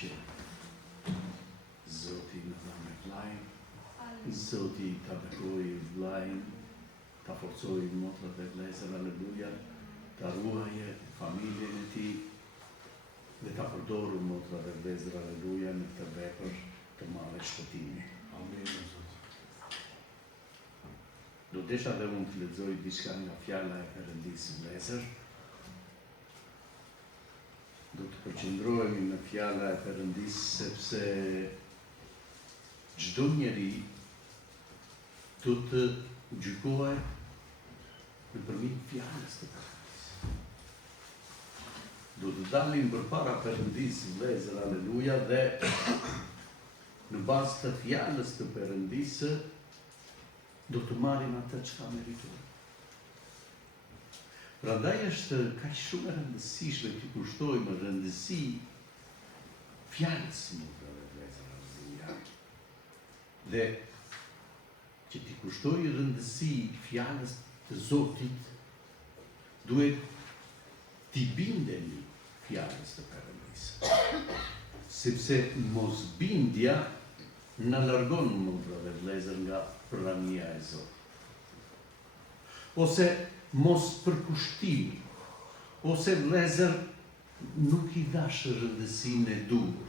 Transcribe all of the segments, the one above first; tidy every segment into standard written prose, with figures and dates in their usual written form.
që Zoti në dha me vlajnë, Zoti ta bekoj vlajnë, ta forcoj motrat e vlezër, aleluja, ta ruaje familjen e ti, dhe ta përdoru motrat e vlezër, aleluja, në të vepër të madhe shpëtimi. Amen. Do desha dhe unë të lexoj diçka nga fjala e Perëndisë vlezër. Do të përqendrohemi në fjala e Perëndisë sepse çdo njeri do të gjykohet nëpërmjet fjalës të Perëndisë. Do të dalim përpara Perëndisë vlezër, aleluja, dhe në bazë të fjalës të Perëndisë do të marrim atë çka meritojmë. Prandaj është kaq shumë e rëndësishme të kushtojmë rëndësi fjalës motrave vlezër, aleluja. Dhe që t'i kushtoj rëndësi fjalës të Zotit, duhet t'i bindemi fjalës të Perëndisë. Sepse mosbindja na largon motrave vlezër nga prania e Zotit. Ose mos përkushtimi, ose vlezër nuk i dash rëndësinë e duhur.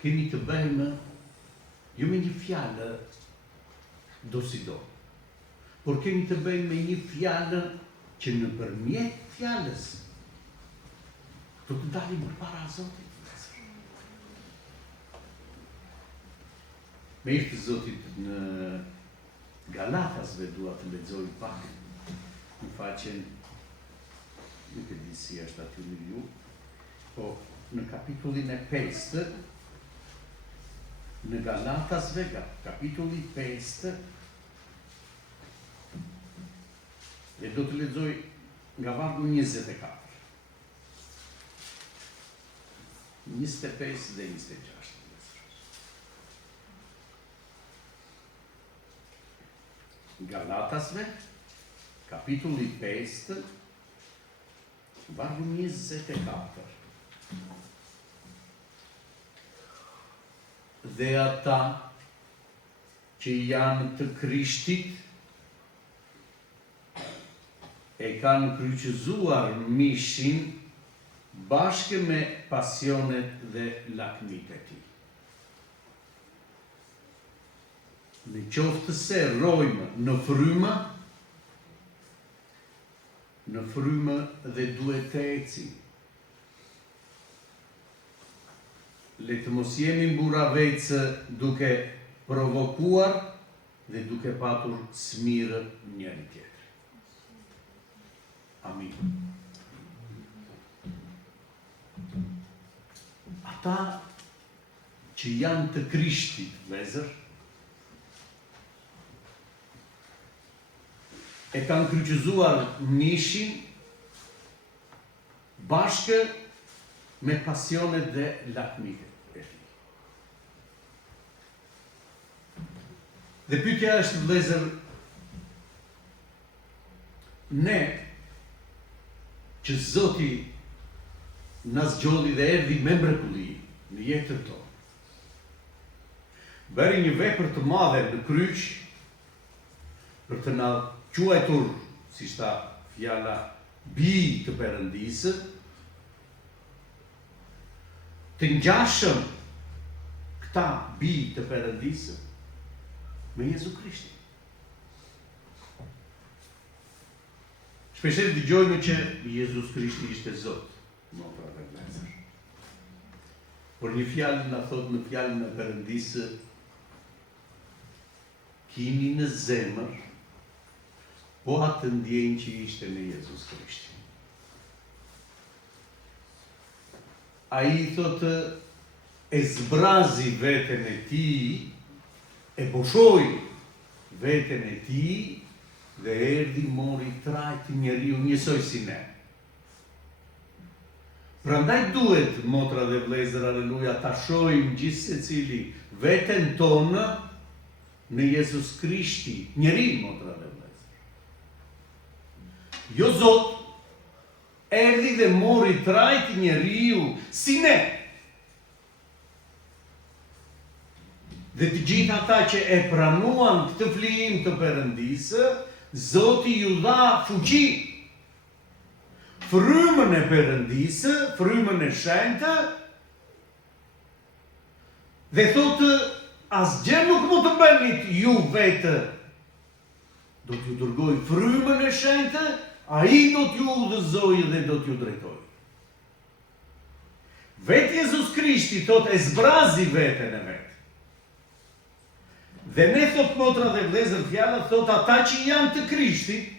Kemi të bëjmë jo me një fjalë do si do, por kemi të bëjmë me një fjalë që nëpërmjet fjalës do të dalim përpara Zotit. Me ishtë Zotit në Galatasve dua të lexoj pak në faqen, nuk e di si është aty në ju, po në kapitullin e 5, në Galatasve, kapitulli 5, dhe do të lexoj nga vargu 24, 25 dhe 26. Galatasve, kapitulli 5, vargu 24. Dhe ata që janë të Krishtit e kanë kryqëzuar mishin bashkë me pasionet dhe lakmit e tij. Në qoftë se rrojmë në frymë dhe duhet të ecim. Le të mos jemi mburavecë duke provokuar dhe duke patur smirë njëri tjetër. Amin. Ata që janë të Krishtit, vlezër, e kanë kryqëzuar mishin bashkë me pasionet dhe lakmit e tij. Dhe pyetja është, vlezër, ne që Zoti na zgjodhi dhe erdhi me mrekulli në jetën tonë, bëri një vepër të madhe në kryq për të na quajtur, si shta fjala, bij të Perëndisë, të ngjashëm këta bij të Perëndisë me Jezu Krishtin. Shpeshherë dëgjojmë që Jezus Krishti ishte Zot, motra dhe vlezër. Por një fjalë na thot në fjalën e Perëndisë, kini në zemër po atë ndjenjë që ishte në Jezus Krishtin. Ai thotë, e zbrazi veten e tij, e boshoi veten e tij dhe erdhi mori trajt njeriu njësoj si ne. Prandaj duhet, motra dhe vlezër, aleluja, ta shohim gjithë secili veten tonë në Jezus Krishti, njeri, motra dhe vlezër. Jo Zot, erdhi dhe mori trajt njeriu si ne. Dhe të gjithë ata që e pranuan këtë flijim të Perëndisë, Zoti ju dha fuqi. Frymën e Perëndisë, frymën e shenjtë, dhe thotë, asgjë nuk mund të bënit ju vetë. Do t'ju dërgoj frymën e shenjtë, ai do t'ju udhëzojë dhe do t'ju drejtojë. Vetë Jezus Krishti thotë, e zbrazi veten e vetë. Dhe ne, thot motra dhe vlezër, fjala thot ata që janë të Krishtit,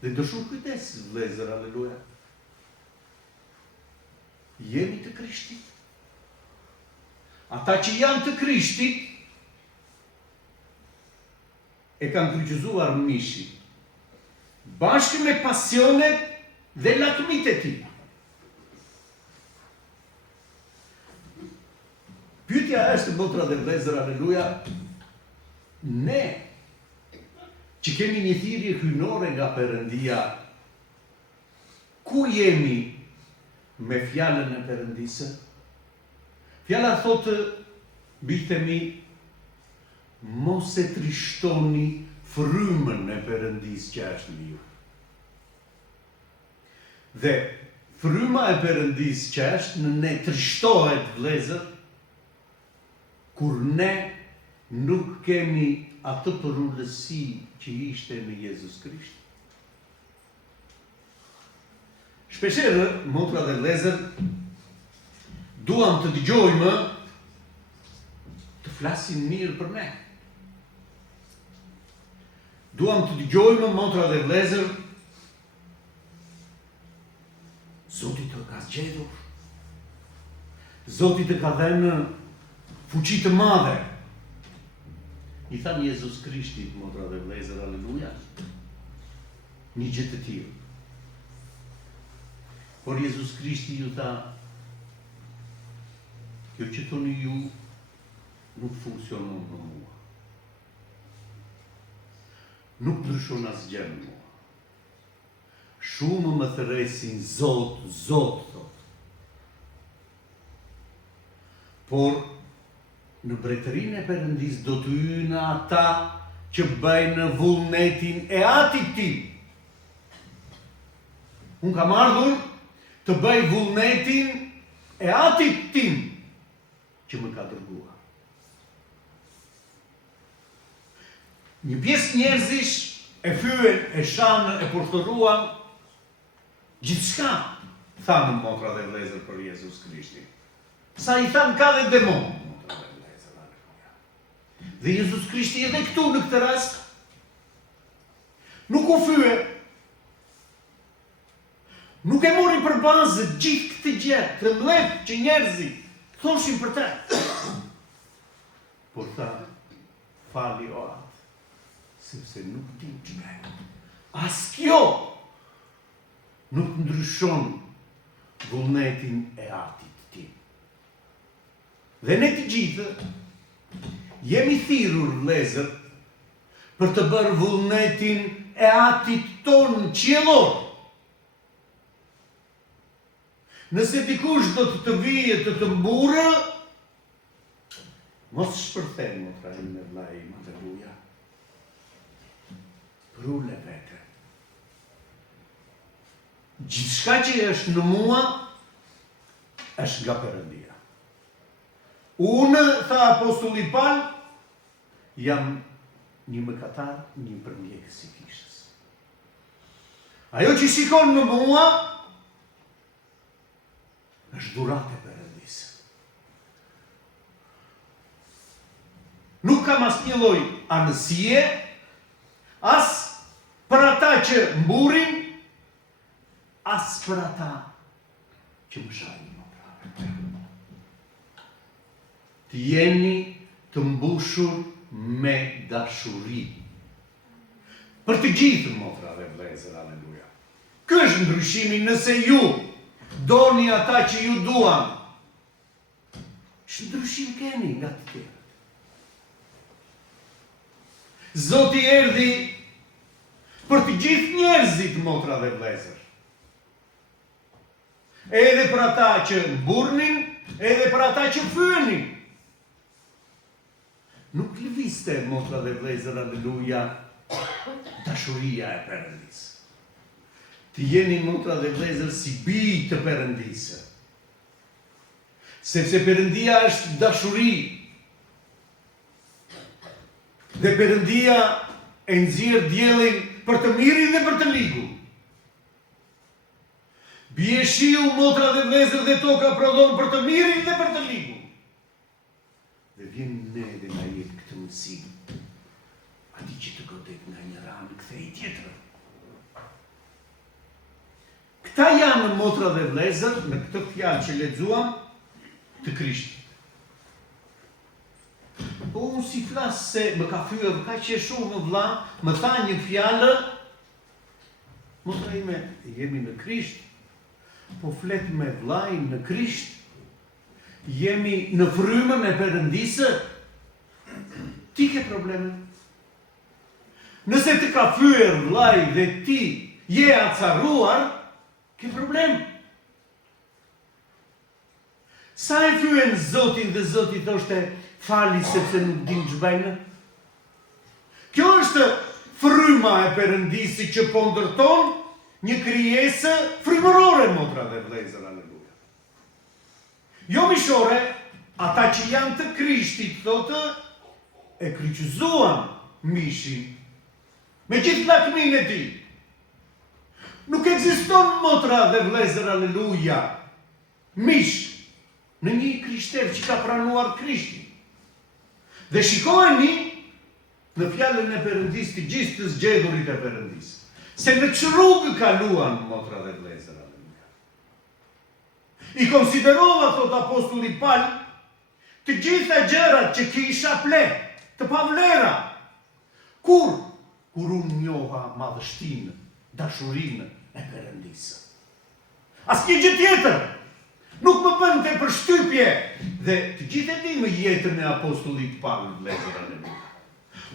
dhe do shumë kujdes vlezër, aleluja, jemi të Krishtit. Ata që janë të Krishtit, e kanë kryqëzuar mishi, bashkë me pasionet dhe lakmit e tij. Pyetja është, motra dhe vlezër, aleluja, ne që kemi një thirrje hyjnore nga Perëndia, ku jemi me fjalën e Perëndisë? Fjala thotë, bitemi, mos e trishtoni frymën e Perëndisë që është në ju. Dhe fryma e Perëndisë që është në ne trishtohet, vlezër, kur ne nuk kemi atë përullësi që ishte në Jezus Krisht. Shpeshherë, motra dhe vlezër, duam të dëgjojmë të flasin mirë për ne. Duam të dëgjojmë, motra dhe vlezër, Zoti të ka zgjedhur. Zoti të ka dhënë fuqi të madhe. I thanë Jezus Krishtit, motra dhe vlezër, aleluja, një gjë të tillë. Por Jezus Krishti ju tha, kjo që thoni ju nuk funksionon në mua. Nuk ndryshon asgjë në mua. Shumë më thërresin Zot, Zot, thot. Por në mbretërinë e Perëndisë do të hyjnë ata që bëjnë vullnetin e Atit tim. Unë kam ardhur të bëj vullnetin e Atit tim që më ka dërguar. Një pjesë njerëzish e fyen, e shanë, e portoruan, gjithçka thanë motra dhe vlezër për Jezus Krishtin. Sa i thanë ka dhe demon. Dhe Jezus Krishti edhe këtu në këtë rast nuk u fye. Nuk e mori për bazë gjithë këtë gjë, të mbledh që njerëzit thoshin për te. Por tha, fali o atë, sepse nuk di që as kjo nuk ndryshon vullnetin e Atit tim. Dhe ne të gjithë jemi thirrur, vlezër, për të bërë vullnetin e Atit tonë qiellor. Nëse dikush do të vijë të të mburë, mos shpërthen, motra ime, vllai im, aleluja. Prule vete. Gjithçka që është në mua është nga Perëndia. Unë, tha apostulli Paul, jam një mëkatar, një përmjekës i kishës. Ajo që shikon në mua është dhuratë e Perëndisë. Nuk kam asnjë lloj anësie, as për ata që mburin, as për ata që më shajnë. Të jeni të mbushur me dashuri. Për të gjithë, motra dhe vlezër, aleluja. Ky është ndryshimi nëse ju doni ata që ju duan. Që ndryshim keni nga të tjerët. Zoti erdhi për të gjithë njerëzit, motra dhe vlezër. Edhe për ata që mburnin, edhe për ata që fyenin. Nuk lëvizte, motra dhe vlezër, aleluja, dashuria e Perëndisë. Të jeni, motra dhe vlezër, si bij të Perëndisë. Sepse Perëndia është dashuri. Dhe Perëndia e nxjerr diellin për të mirin dhe për të ligun. Bie shiu, motra dhe vlezër, dhe toka prodhon për të mirin dhe për të ligun. Dhe vjen ne dhe na jep këtë mësim. Ati që të godet nga një ramë, kthej tjetër. Këta janë, motra dhe vlezër, në këtë fjalë që lexuam, të Krishtit. Po unë si flasë se më ka fyer ka që shumë më vlla, më tha një fjalë, motra ime, jemi në Krisht, po flet me vllajin në Krisht, jemi në frymën e Perëndisë, ti ke probleme. Nëse të ka fyer vllai dhe ti je acaruar, ke problem. Sa e fyen Zotin dhe Zoti thoshte, fali sepse nuk din ç'bëjnë? Kjo është fryma e Perëndisë që po ndërton një krijesë frymërore, motra dhe vlezër, aleluja. Jo mishore, ata që janë të Krishtit, thotë, e kryqëzuan mishin me gjithë lakminë e tij. Nuk ekziston, motra dhe vlezër, aleluja, mish në një krishter që ka pranuar Krishtin. Dhe shikojeni në fjalën e Perëndisë të gjithë të zgjedhurit e Perëndisë, se në çë rrugë kaluan, motra dhe vlezër, aleluja. I konsiderova, thot apostulli Paul, të gjitha gjërat që kisha ple, të pavlera. Kur unë njoha madhështinë, dashurinë e Perëndisë. Asnjë gjë tjetër nuk më bënte përshtypje. Dhe të gjithë e dimë jetën e apostullit Paul, vlezër, aleluja.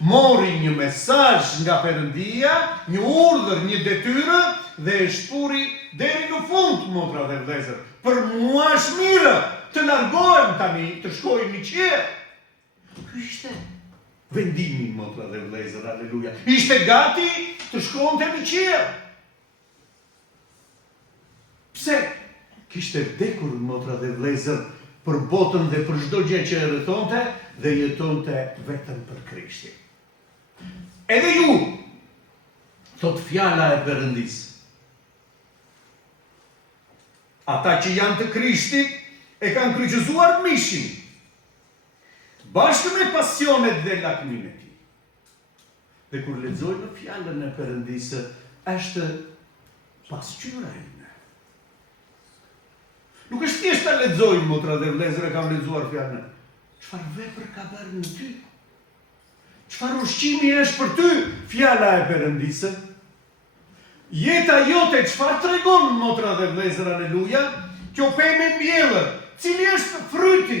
Mori një mesazh nga Perëndia, një urdhër, një detyrë, dhe e shpuri deri në fund, motra dhe vlezër. Për mua është mirë të largohem tani, të shkoj në qiell. Ky ishte vendimi, motra dhe vlezër, aleluja. Ishte gati të shkonte në qiell. Pse? Kishte vdekur, motra dhe vlezër, për botën dhe për çdo gjë që e rrethonte dhe jetonte vetëm për Krishtin. Edhe ju, thot fjala e Perëndisë, ata që janë të Krishtit e kanë kryqëzuar mishin, bashkë me pasionet dhe lakminë e tij. Dhe kur lexojmë fjalën e Perëndisë, është pasqyra ime. Nuk është thjesht ta lexojmë, motra dhe vlezër, e kam lexuar fjalën. Çfarë vepër ka bërë në ty? Çfarë ushqimi është për ty fjala e Perëndisë? Jeta jote çfarë tregon, motra dhe vlezër, aleluja? Kjo pemë mbjellër, cili është fryti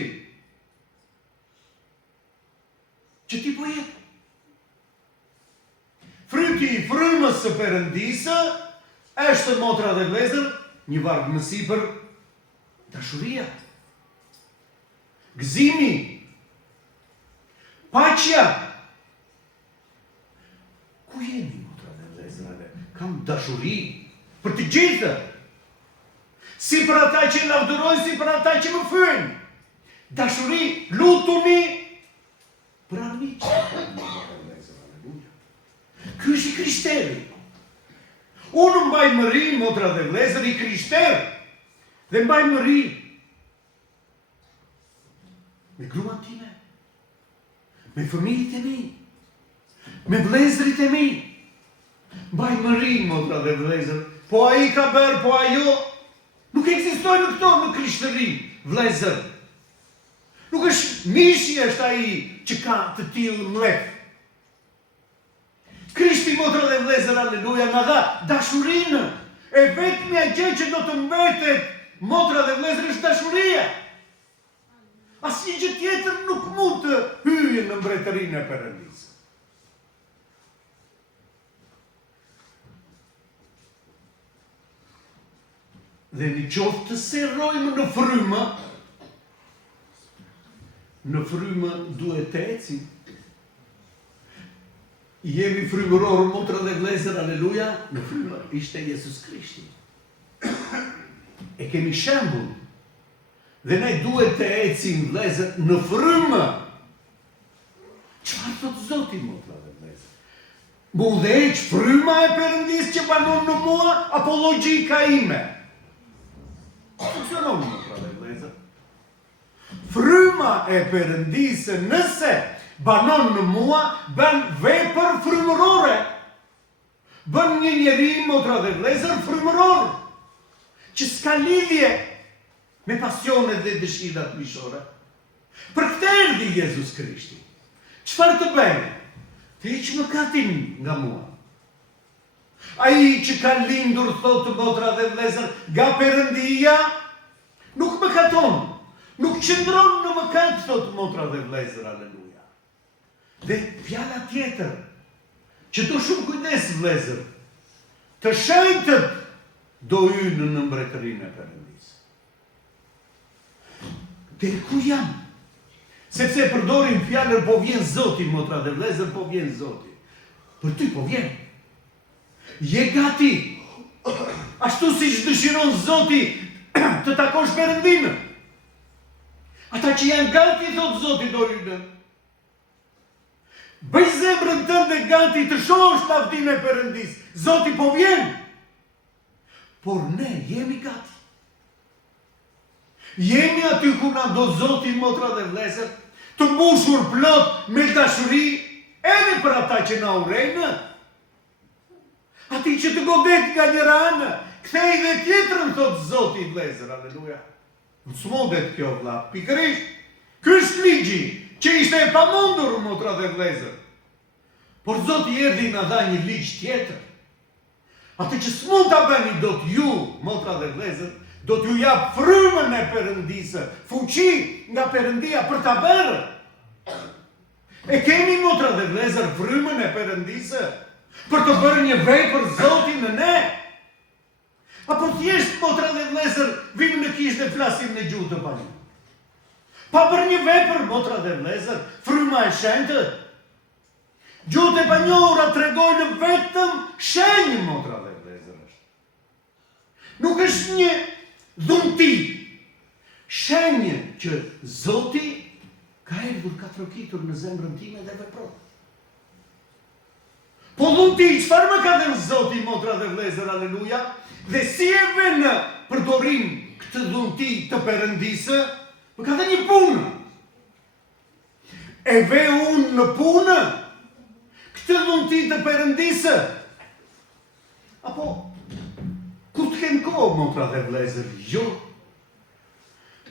që ti po jep? Fryti i frymës së Perëndisë është, motra dhe vlezër, një vargësi për dashuria, gëzimi, paqja. Ku jemi, motra dhe vlezër? Kam dashuri për të gjithë. Si për ata që lavdërojnë, si për ata që më fyejnë. Dashuri, lutuni për armiqtë. Ky është i krishteri. Unë mbaj mëri, motra dhe vlezër, i krishter. Dhe mbaj mëri me gruan time, me fëmijët e mi, me vlezërit e mi. Mbaj mëri, motra dhe vlezër, po ai ka bërë, po ajo. Nuk ekzistojnë këto në krishtëri, vlezër. Nuk është mishi është ai që ka të tillë mlek. Krishti, motra dhe vlezër, aleluja, na dha dashurinë. E vetmja gjë që do të mbetet, motra dhe vlezër, është dashuria. Asnjë gjë tjetër nuk mund të hyjë në mbretërinë e Perëndisë. Dhe në qoftë të serrojmë në frymë duhet të ecim. Jemi frymërorë motra dhe vlezër, aleluja, në frymë ishte Jezus Krishti. E kemi shembull. Dhe ne duhet të ecim vlezër në frymë. Çfarë thot Zoti motra dhe vlezër? Mu udhëheq fryma e Perëndis që banon në mua apo logjika ime? Funksionon motra dhe vlezër. Fryma e Perëndisë nëse banon në mua, bën vepër frymërore. Bën një njeri motra dhe vlezër frymëror, që s'ka lidhje me pasionet dhe dëshirat mishore. Për këtë erdhi Jezus Krishti. Çfarë të bëjë? Të heq mëkatin nga mua. Ai që ka lindur, thotë motra dhe vlezër, nga Perëndia, nuk mëkaton, nuk qëndron në mëkat, thotë motra dhe vlezër, aleluja. Dhe fjala tjetër, që do shumë kujdes vlezër, të shenjtët do hynë në mbretërinë e Perëndisë. Deri ku jam? Sepse përdorim fjalën po vjen Zoti, motra dhe vlezër, po vjen Zoti. Për ty po vjen. Je gati, ashtu siç dëshiron Zoti të takosh Perëndinë. Ata që janë gati, thot Zoti, do hynë. Bëj zemrën tënde gati të shohësh lavdinë e Perëndisë. Zoti po vjen. Por ne jemi gati. Jemi aty ku na do Zoti, motra dhe vlezër, të mbushur plot me dashuri edhe për ata që na urrejnë. Ati që të godet nga njëra anë, kthej dhe tjetrën, thot Zoti, vlezër, aleluja. Në smundet kjo, vlla, pikërisht. Ky është ligji që ishte e pamundur, motra dhe vlezër. Por Zoti erdhi na dha një ligj tjetër. Atë që s'mund ta bëni dot ju, motra dhe vlezër, do t'ju jap frymën e Perëndisë, fuqi nga Perëndia për ta bërë. E kemi, motra dhe vlezër, frymën e Perëndisë për të bërë një vepër Zoti në ne. Apo thjesht, motra dhe vlezër, vim në kishë dhe flasim në gjuhë të panjë. Pa bërë një vepër, motra dhe vlezër, fryma e shenjtë. Gjuhët e panjohura tregojnë vetëm shenjë, motra dhe vlezër. Nuk është një dhunti, shenjë që Zoti ka erdhur, ka trokitur në zemrën time dhe vepron. Po dhunti, çfarë më ka dhënë Zoti, motra dhe vlezër, aleluja? Dhe si e vë në përdorim këtë dhunti të Perëndisë, më ka dhënë një punë. E ve unë në punë këtë dhunti të Perëndisë. Apo ku të kem kohë, motra dhe vlezër? Jo.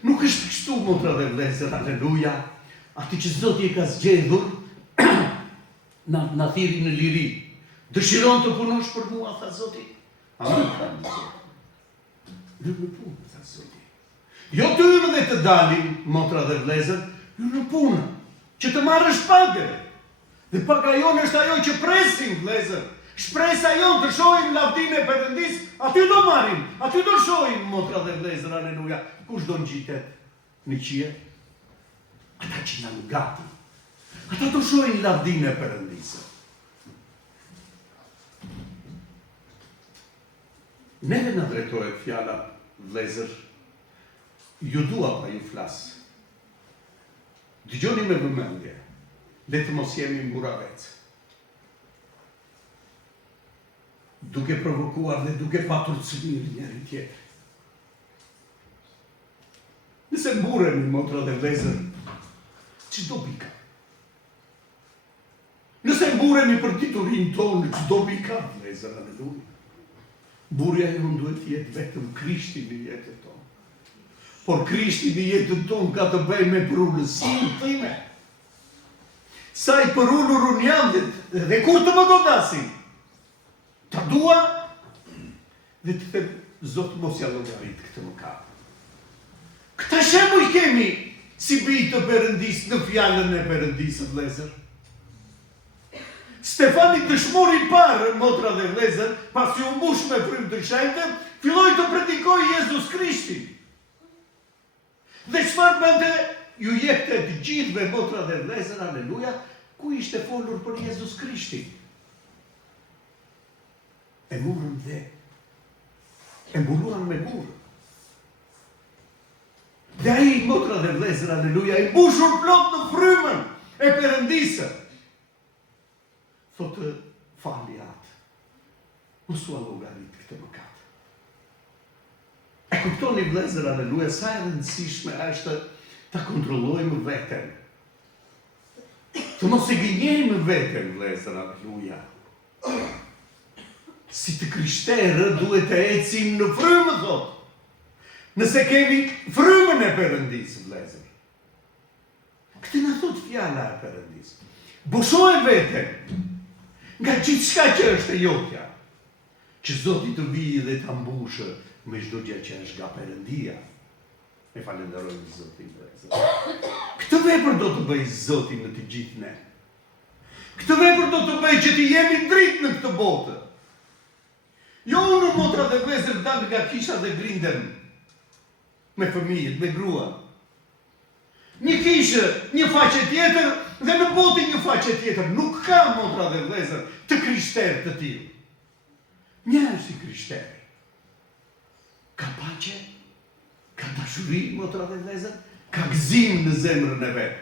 Nuk është kështu, motra dhe vlezër, aleluja. Ati që Zoti e ka zgjedhur, na thiri në liri. Dëshiron të punosh për mua, tha Zoti. Amen. Në punë, tha Zoti. Jo të hymë dhe të dalim, motra dhe vlezër, në punë, që të marrësh pagë. Dhe paga jonë është ajo që presim, vlezër. Shpresa jonë të shohim lavdinë e Perëndisë, aty do marrim, aty do shohim, motra dhe vlezër, aleluja. Kush do ngjitet në qie? Ata që janë gati. Ata do shohin lavdinë e Perëndisë. Neve na drejtohet fjala, vlezër, ju dua pa ju flas. Dëgjoni me vëmendje, le të mos jemi mburavec. Duke provokuar dhe duke patur cëmir njëri tjetër. Nëse mburemi, motra dhe vlezër, që do bika? Nëse mburemi për titurin tonë, që do bika, vlezër, aleluja? Burja jonë duhet jetë vetëm Krishti në jetën tonë. Por Krishti në jetën tonë ka të bëjë me përullësinë time. Sa i përullur unë jam dhe kur të më godasin? Ta dua dhe të them, Zotë mos ja llogarit këtë mëkat. Këta shembuj kemi si bijtë të Perëndisë në fjalën e Perëndisë, vlezër. Stefani dëshmori i parë, motra dhe vlezër, pasi u mbush me frymë të shenjtë, filloi të predikojë Jezus Krishtin. Dhe çfarë bënte? Ju jepte të gjithëve motra dhe vëllezër, aleluja, ku ishte folur për Jezus Krishtin. E murën dhe e mbuluan me burë. Dhe ai motra dhe vëllezër, aleluja, i mbushur plot në frymën e Perëndisë. Thotë fali atë. Usua llogarit këtë mëkat. E kuptoni vëllezër, aleluja, sa e rëndësishme është ta kontrollojmë veten. Të mos e gënjejmë veten, vëllezër, aleluja. Si të krishterë duhet të ecim në frymë, thotë. Nëse kemi frymën e Perëndisë, vëllezër. Këtë na thot fjala e Perëndisë. Boshoj veten nga gjithçka që është e jotja, që Zoti të vijë dhe ta mbushë me çdo gjë që është nga Perëndia. E falenderojmë Zotin, vëllezër. Këtë vepër do të bëj Zoti në të gjithë ne. Këtë vepër do të bëj që të jemi dritë në këtë botë. Jo unë motra dhe vëllezër dal nga kisha dhe grindem me fëmijët, me grua. Një kishë, një faqe tjetër dhe në botë një faqe tjetër. Nuk ka motra dhe vëllezër të krishterë të tillë. Një është i krishterë. Ka paqe, ka dashuri, motra dhe vëllezër, ka gëzim në zemrën e vet.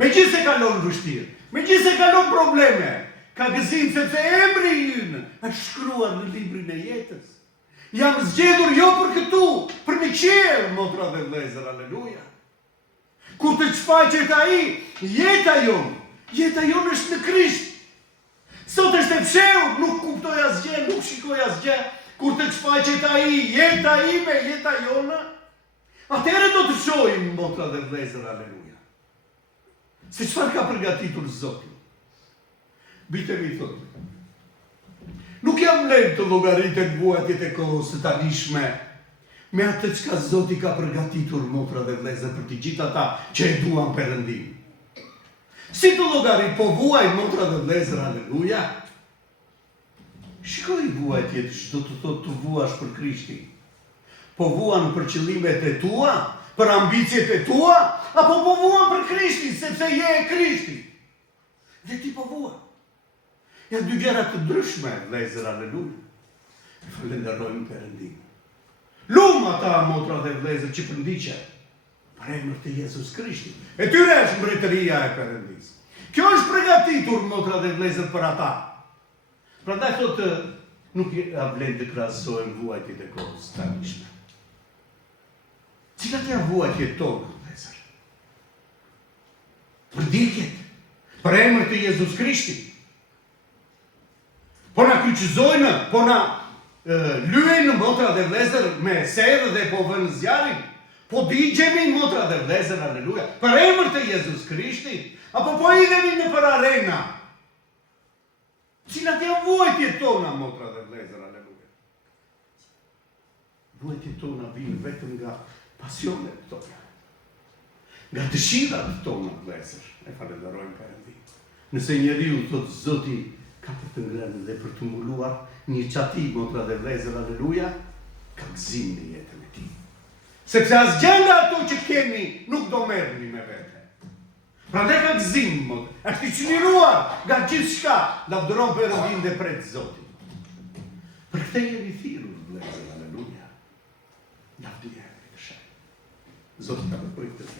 Megjithëse kalon vështirë, megjithëse kalon probleme, ka gëzim sepse emri ynë është shkruar në librin e jetës. Jam zgjedhur jo për këtu, për në qiell, motra dhe vëllezër, aleluja. Kur të shfaqet ai, jeta jonë është në Krisht. Sot është e fshehur, nuk kuptoj asgjë, nuk shikoj asgjë. Kur të shfaqet ai, jeta ime, jeta jonë, atëherë do të shohim, motra dhe vëllezër, aleluja. Se çfarë ka përgatitur Zoti. Bite mi thotë, nuk jam lejtë të llogaritet vuajtjet e kohës së tanishme me atë çka Zoti ka përgatitur, motra dhe vëllezër, për të gjithë ata që e duan Perëndin. Si të llogarit, po vuaj, motra dhe vëllezër, aleluja. Shikoj vuajtjet, çdo të thotë të vuash për Krishtin. Po vuan për qëllimet e tua, për ambicjet e tua, apo po vuan për Krishtin, sepse je e Krishti. Dhe ti po vuan. Janë dy gjëra të ndryshme, vëllezër, aleluja. Falenderojmë Perëndin. Lum ata motra dhe vëllezër që përndiqen për emër të Jezus Krishtit. E tyre është mbretëria e Perëndisë. Kjo është përgatitur, motra dhe vëllezër, për ata. Prandaj thotë, nuk ja vlen të krahasojmë vuajtjet e kohës së tanishme. Cilat janë vuajtjet tona, vëllezër? Përditjet për emër të Jezus Krishtit. Po na kryqëzojnë, po na lyejnë, motra dhe vëllezër, me serë dhe po vënë zjarin, po digjemi, motra dhe vëllezër, aleluja, për emër të Jezus Krishtit, apo po idhemi në për arena. Cilat janë vuajtjet tona, motra dhe vëllezër, aleluja. Vuajtjet tona vinë vetëm nga pasionet tona, nga dëshirat tona, vëllezër, e falenderojmë Perëndin. Nëse njeriu thotë Zoti ka për të ngrënë dhe për të mbuluar një qati, motra dhe vëllezër, aleluja, ka gëzim në jetën e tij. Sepse asgjë nga ato që kemi nuk do merrni me vete. Prandaj ka gëzim, motra. Është i çliruar nga gjithçka, lavdëron Perëndin dhe pret Zotin. Për këtë jemi thirrur, vëllezër, aleluja. Lavdëria e Sheh. Zoti ta bëjë të